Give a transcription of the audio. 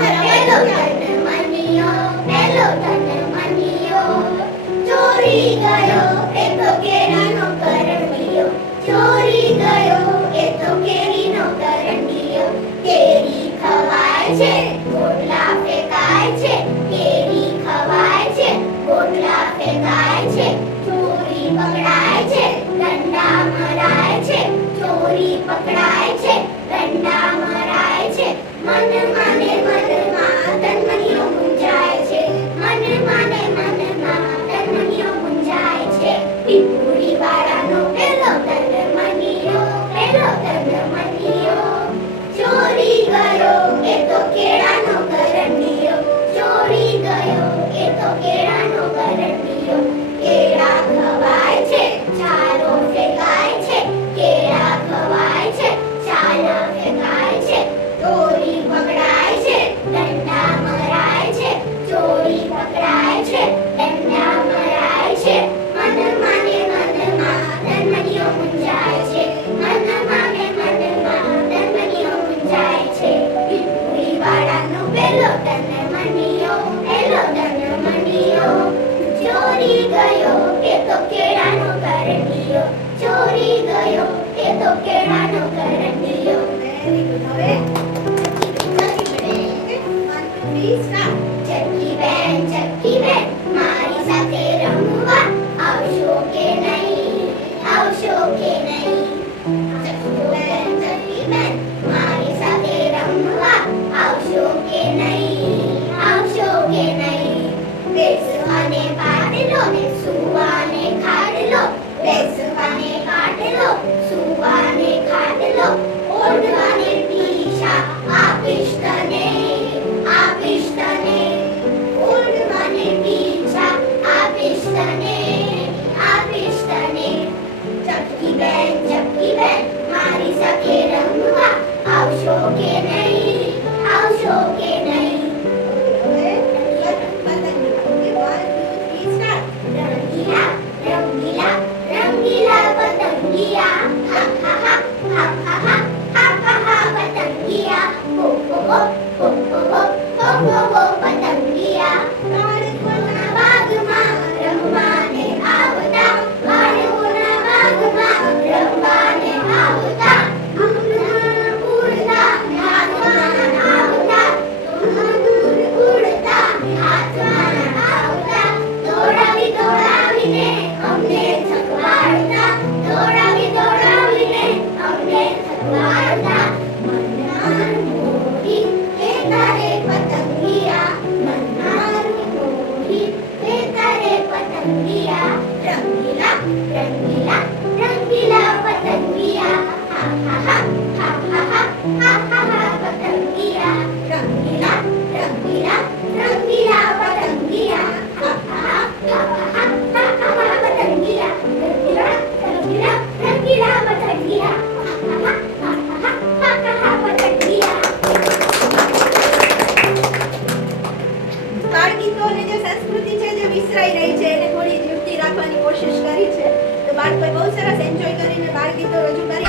પેલો ધન મનિયો, પેલો ધન મનિયો. ચોરી ગયો એ તો કેરીનો કરંડિયો, ચોરી ગયો એ તો કેરીનો કરંડિયો. કેરી ખવાય છે, ગોટલા ફેંકાય છે, કેરી ખવાય છે, ગોટલા ફેંકાય છે. ચોરી પકડાય છે, દંડા મરાય છે, ચોરી પકડાય છે, દંડા મરાય છે. મનમાં ને મનમાં તન્મનીઓ મૂંઝાય છે, મનમાં ને મનમાં તન્મનીઓ મૂંઝાય છે. પીપુડી વાળાનો પેલો ધન મનિયો, પેલો ધન મનિયો. ચોરી ગયો એ તો કેળાનો કરંડિયો, ચોરી ગયો એ તો કેળાનો કરંડિયો. કેળા ખવાય છે, છાલો ફેંકાય છે, કેળા ખવાય છે, છાલા ફેંકાય છે. ચોરી પકડાય છે, દંડા મરાય છે, ચોરી પકડાય છે, દંડા મરાય છે. મનમાં ને મનમાં તન્મનીઓ મૂંઝાય છે, મનમાં ને મનમાં તન્મનીઓ મૂંઝાય છે. પીપુડી વાળાનો પેલો ધન મનિયો, પેલો ધન મનિયો. ચોરી ગયો એ તો કેળાનો કરંડિયો, ચોરી ગયો એ તો કેળાનો કરંડિયો. ચક્કી બેન મારી સાથે રમવા આવશો કે નહીં, આવશો કે નહીં. ચક્કી બેન મારી સાથે રમવા આવશો કે નહીં, આવશો કે નહીં. બેસવાને પાટલો ને સુવાને ખાટલો, બેસવાને પાટલો, સુવાને ખાટલો. ઓઢવાને પીછા આપીશ તને, આપીશ તને. ઓઢવાને પીછા આપીશ તને, આપીશ તને. ચક્કી બેન મારી સાથે રમવા આવશો કે નહીં, આવશો કે નહીં. રંગીલા રંગીલા રંગીલા પતંગિયા, હા હા હા હા હા હા હા હા હા પતંગિયા. હો હો હો હો હો હો હો હો હો પતંગિયા. બાળકોના બાગમાં રમવાને આવતા, બાળકોના બાગમાં રમવાને આવતા. આંગણામાં ઉડતા, હાથમાં આવતા, દૂર ઉડતા, હાથમાં આવતા. દોડાવી દોડાવીને અમને થકવાડતા, દોડાવી દોડાવીને અમને થકવાડતા. મનમારું મોહી હે તારે પતંગિયા, મનમારું મોહી હે તારે પતંગિયા. રંગીલા રંગીલા રંગીલા પતંગિયા, હા હા હા હા હા હા હા હા હા પતંગિયા. રંગીલા રંગીલા રંગીલા પતંગિયા, હા હા હા હા હા હા હા હા પતંગિયા. રંગીલા રંગીલા રંગીલા પતંગિયા, હા હા હા હા હા હા હા પતંગિયા. બાળગીતોની જે સંસ્કૃતિ છે જે વિસરાઈ રહી છે એને થોડી જીવતી રાખવાની કોશિશ કરી છે. તો બાળકોએ બહુ સરસ એન્જોય કરીને બાળગીતો રજૂ કર્યા.